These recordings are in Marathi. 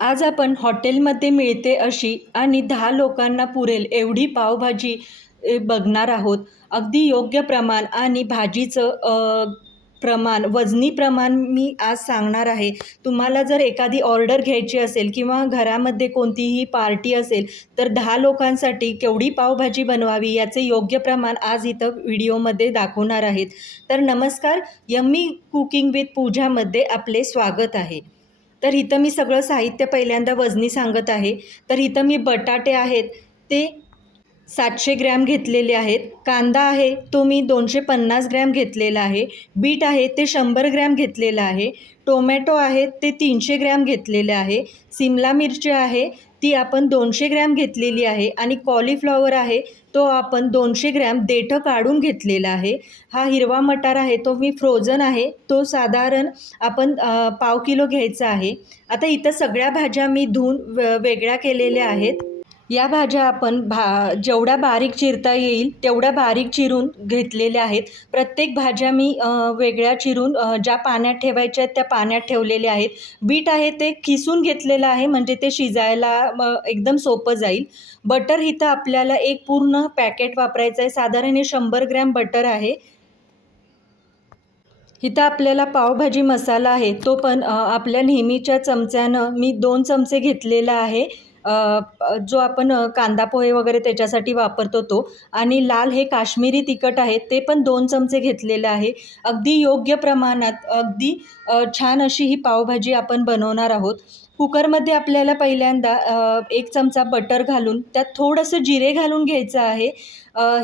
आज आपण हॉटेलमध्ये मिळते अशी आणि दहा लोकांना पुरेल एवढी पावभाजी बघणार आहोत. अगदी योग्य प्रमाण आणि भाजीचं प्रमाण वजनी प्रमाण मी आज सांगणार आहे. तुम्हाला जर एखादी ऑर्डर घ्यायची असेल किंवा घरामध्ये कोणतीही पार्टी असेल तर दहा लोकांसाठी केवढी पावभाजी बनवावी याचे योग्य प्रमाण आज इथं व्हिडिओमध्ये दाखवणार आहेत. तर नमस्कार यम्मी कुकिंग विथ पूजामध्ये आपले स्वागत आहे. तर इथं मी सगळं साहित्य पहिल्यांदा वजनी सांगत आहे. तर इथं मी बटाटे आहेत ते सातशे ग्रॅम घेतलेले आहेत. कांदा आहे तो मी दोनशे पन्नास ग्रॅम घेतलेला आहे. बीट आहे ते शंभर ग्रॅम घेतलेलं आहे. टोमॅटो आहे ते तीनशे ग्रॅम घेतलेले आहे. सिमला मिरची आहे ती आपण दोनशे ग्रॅम घेतलेली आहे आणि कॉलीफ्लॉवर आहे तो आपण दोनशे ग्रॅम देठं काढून घेतलेला आहे. हा हिरवा मटार आहे तो मी फ्रोझन आहे. तो साधारण आपण पाव किलो घ्यायचा आहे. आता इथं सगळ्या भाज्या मी धुवून वेगळ्या केलेल्या आहेत. या भाज्या आपण भा जेवढ्या बारीक चिरता येईल तेवढ्या बारीक चिरून घेतलेल्या आहेत. प्रत्येक भाज्या मी वेगळ्या चिरून ज्या पाण्यात ठेवायच्या आहेत त्या पाण्यात ठेवलेल्या आहेत. बीट आहे ते किसून घेतलेलं आहे म्हणजे ते शिजायला एकदम सोपं जाईल. बटर इथं आपल्याला एक पूर्ण पॅकेट वापरायचं आहे. साधारण हे शंभर ग्रॅम बटर आहे. इथं आपल्याला पावभाजी मसाला आहे. तो पण आपल्या नेहमीच्या चमच्यानं मी दोन चमचे घेतलेला आहे. जो आपण कांदा पोहे वगैरे त्याच्यासाठी वापरतो तो. आणि लाल हे काश्मीरी तिखट आहे ते पण दोन चमचे घेतलेलं आहे. अगदी योग्य प्रमाणात अगदी छान अशी ही पावभाजी आपण बनवणार आहोत. कुकरमध्ये आपल्याला पहिल्यांदा एक चमचा बटर घालून त्यात थोडंसं जिरे घालून घ्यायचं आहे.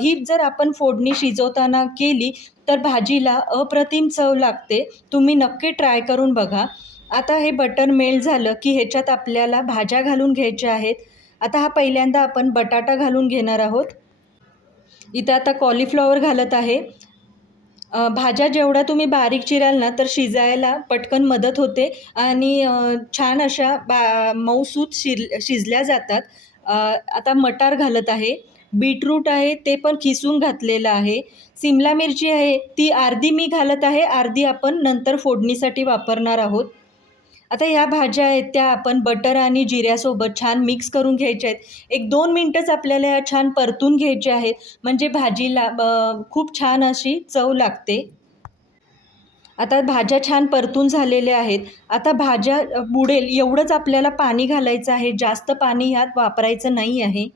ही जर आपण फोडणी शिजवताना केली तर भाजीला अप्रतिम चव लागते. तुम्ही नक्की ट्राय करून बघा. आता हे बटर मेल्ट झालं की ह्याच्यात आपल्याला भाज्या घालून घ्यायच्या आहेत. आता हा पहिल्यांदा आपण बटाटा घालून घेणार आहोत. इथं आता कॉलीफ्लॉवर घालत आहे. भाज्या जेवढ्या तुम्ही बारीक चिराल ना तर शिजायला पटकन मदत होते आणि छान अशा बा मऊसूत शिर शिजल्या जातात. आता मटार घालत आहे. बीटरूट आहे ते पण खिसून घातलेलं आहे. सिमला मिरची आहे ती अर्धी मी घालत आहे अर्धी आपण नंतर फोडणीसाठी वापरणार आहोत. आता या भाज्या आहेत त्या आपण बटर आणि जिऱ्यासोबत छान मिक्स करून घ्यायच्या आहेत. एक दोन मिनटंच आपल्याला या छान परतून घ्यायच्या आहेत. म्हणजे भाजीला खूप छान अशी चव लागते. आता भाज्या छान परतून झालेल्या आहेत. आता भाज्या बुडेल एवढंच आपल्याला पाणी घालायचं आहे. जास्त पाणी ह्यात वापरायचं नाही आहे.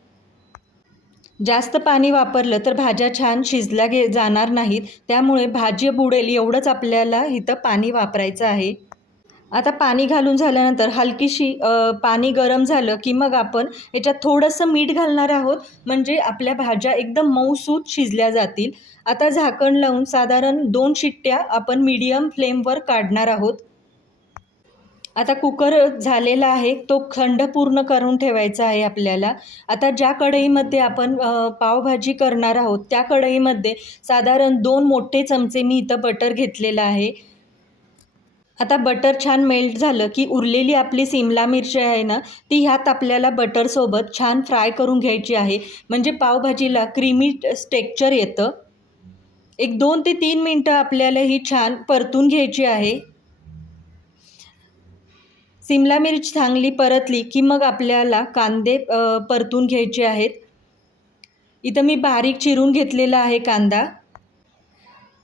जास्त पाणी वापरलं तर भाज्या छान शिजल्या गे जाणार नाहीत. त्यामुळे भाजी बुडेल एवढंच आपल्याला इथं पाणी वापरायचं आहे. आता पाणी घालून झाल्यानंतर हलकीशी पाणी गरम झालं की मग आपण याच्यात थोडंसं मीठ घालणार आहोत. म्हणजे आपल्या भाज्या एकदम मऊसूत शिजल्या जातील. आता झाकण लावून साधारण दोन शिट्ट्या आपण मीडियम फ्लेमवर काढणार आहोत. आता कुकर झालेला आहे. तो खंड पूर्ण करून ठेवायचा आहे आपल्याला. आता ज्या कढईमध्ये आपण पावभाजी करणार आहोत त्या कढईमध्ये साधारण दोन मोठे चमचे मी इथं बटर घेतलेलं आहे. आता बटर छान मेल्ट झालं की उरलेली आपली सिमला मिरची आहे ना ती ह्यात आपल्याला बटरसोबत छान फ्राय करून घ्यायची आहे. म्हणजे पावभाजीला क्रीमी टेक्चर येतं. एक दोन ते तीन मिनटं आपल्याला ही छान परतून घ्यायची आहे. सिमला मिरची चांगली परतली की मग आपल्याला कांदे परतून घ्यायचे आहेत. इथं मी बारीक चिरून घेतलेला आहे कांदा.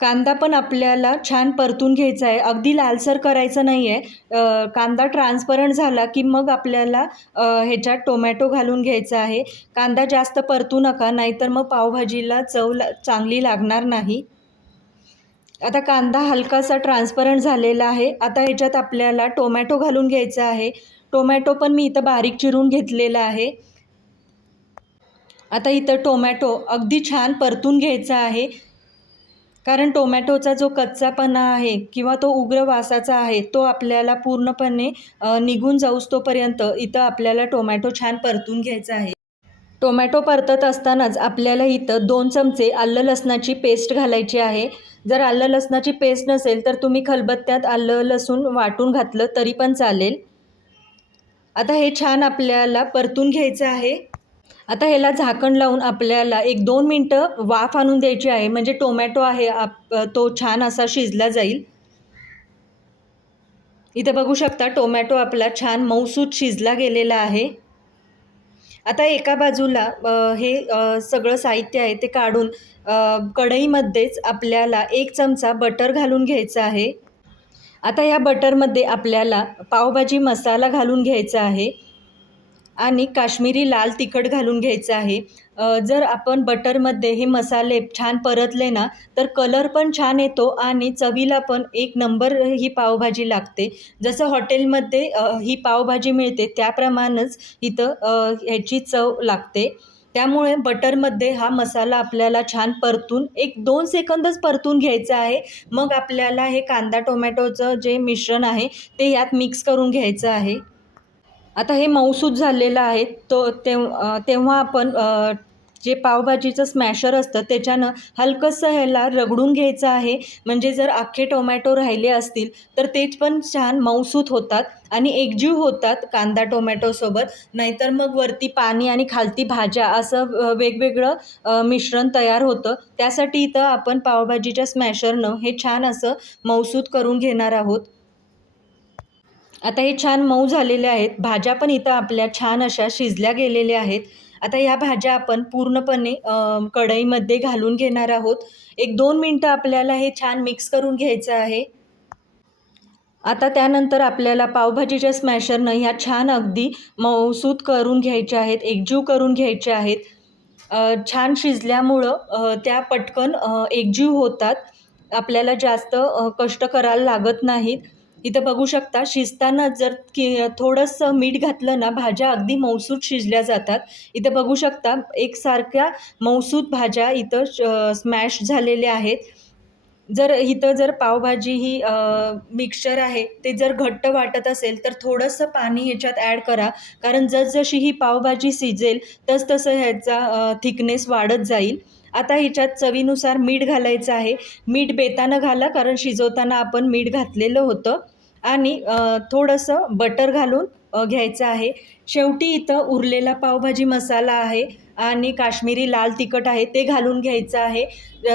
कांदा पण आपल्याला छान परतून घ्यायचा आहे. अगदी लालसर करायचं नाही आहे कांदा ट्रान्सपरंट झाला की मग आपल्याला ह्याच्यात टोमॅटो घालून घ्यायचा आहे. कांदा जास्त परतू नका नाहीतर मग पावभाजीला चव चांगली लागणार नाही. आता कांदा हलकासा ट्रान्सपरंट झालेला आहे. आता ह्याच्यात आपल्याला टोमॅटो घालून घ्यायचा आहे. टोमॅटो पण मी इथं बारीक चिरून घेतलेला आहे. आता इथं टोमॅटो अगदी छान परतून घ्यायचा आहे. कारण टोमॅटोचा जो कच्चापणा आहे किंवा तो उग्र वासाचा आहे तो आपल्याला पूर्णपणे निघून जाऊस तोपर्यंत इथं आपल्याला टोमॅटो छान परतून घ्यायचा आहे. टोमॅटो परतत असतानाच आपल्याला इथं दोन चमचे आलं लसणाची पेस्ट घालायची आहे. जर आलं लसणाची पेस्ट नसेल तर तुम्ही खलबत्त्यात आलं लसूण वाटून घातलं तरी पण चालेल. आता हे छान आपल्याला परतून घ्यायचं आहे. आता ह्याला झाकण लावून आपल्याला एक दोन मिनटं वाफ आणून द्यायची आहे. म्हणजे टोमॅटो आहे आप तो छान असा शिजला जाईल. इथे बघू शकता टोमॅटो आपला छान मऊसूत शिजला गेलेला आहे. आता एका बाजूला हे सगळं साहित्य आहे ते काढून कढईमध्येच आपल्याला एक चमचा बटर घालून घ्यायचा आहे. आता या बटरमध्ये आपल्याला पावभाजी मसाला घालून घ्यायचा आहे. आणि काश्मीरी लाल तिखट घालून घ्यायचं आहे. जर आपण बटरमध्ये हे मसाले छान परतले ना तर कलर पण छान येतो आणि चवीला पण एक नंबर ही पावभाजी लागते. जसं हॉटेलमध्ये ही पावभाजी मिळते त्याप्रमाणेच इथं ह्याची चव लागते. त्यामुळे बटरमध्ये हा मसाला आपल्याला छान परतून एक दोन सेकंदच परतून घ्यायचा आहे. मग आपल्याला हे कांदा टोमॅटोचं जे मिश्रण आहे ते यात मिक्स करून घ्यायचं आहे. आता हे मऊसूत झालेलं आहे तो तेव तेव्हा आपण जे पावभाजीचं स्मॅशर असतं त्याच्यानं हलकंसं ह्याला रगडून घ्यायचं आहे. म्हणजे जर अख्खे टोमॅटो राहिले असतील तर तेच पण छान मऊसूत होतात आणि एकजीव होतात कांदा टोमॅटोसोबत नाहीतर मग वरती पाणी आणि खालती भाज्या असं वेगवेगळं मिश्रण तयार होतं. त्यासाठी इथं आपण पावभाजीच्या स्मॅशरनं हे छान असं मऊसूत करून घेणार आहोत. आता हे छान मऊ झालेले आहेत. भाज्या पण इथं आपल्या छान अशा शिजल्या गेलेल्या आहेत. आता ह्या भाज्या आपण पूर्णपणे कढईमध्ये घालून घेणार आहोत. एक दोन मिनटं आपल्याला हे छान मिक्स करून घ्यायचं आहे. आता त्यानंतर आपल्याला पावभाजीच्या स्मॅशरनं ह्या छान अगदी मऊसूत करून घ्यायच्या आहेत. एकजीव करून घ्यायच्या आहेत. छान शिजल्यामुळं त्या पटकन एकजीव होतात. आपल्याला जास्त कष्ट करायला लागत नाहीत. इथं बघू शकता शिजताना जर की थोडंसं मीठ घातलं ना भाज्या अगदी मऊसूत शिजल्या जातात. इथं बघू शकता एकसारख्या मऊसूत भाज्या इथं स्मॅश झालेल्या आहेत. जर इथं जर पावभाजी ही मिक्सचर आहे ते जर घट्ट वाटत असेल तर थोडंसं पाणी ह्याच्यात ॲड करा. कारण जसजशी ही पावभाजी शिजेल तसतसं ह्याचा थिकनेस वाढत जाईल. आता ह्याच्यात चवीनुसार मीठ घालायचं आहे. मीठ बेतानं घाला कारण शिजवताना आपण मीठ घातलेलं होतं. आणि थोडंसं बटर घालून घ्यायचं आहे. शेवटी इथं उरलेला पावभाजी मसाला आहे आणि काश्मीरी लाल तिखट आहे ते घालून घ्यायचं आहे.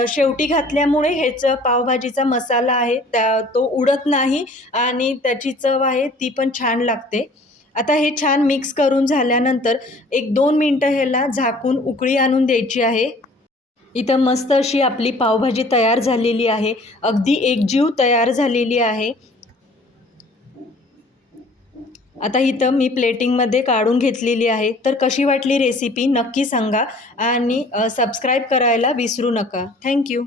शेवटी घातल्यामुळे ह्याचं पावभाजीचा मसाला आहे त्या तो उडत नाही आणि त्याची चव आहे ती पण छान लागते. आता हे छान मिक्स करून झाल्यानंतर एक दोन मिनटं ह्याला झाकून उकळी आणून द्यायची आहे. इथं मस्त अशी आपली पावभाजी तयार झालेली आहे. अगदी एकजीव तयार झालेली आहे. आता इथं मी प्लेटिंगमध्ये काढून घेतलेली आहे. तर कशी वाटली रेसिपी नक्की सांगा आणि सबस्क्राईब करायला विसरू नका. थँक्यू.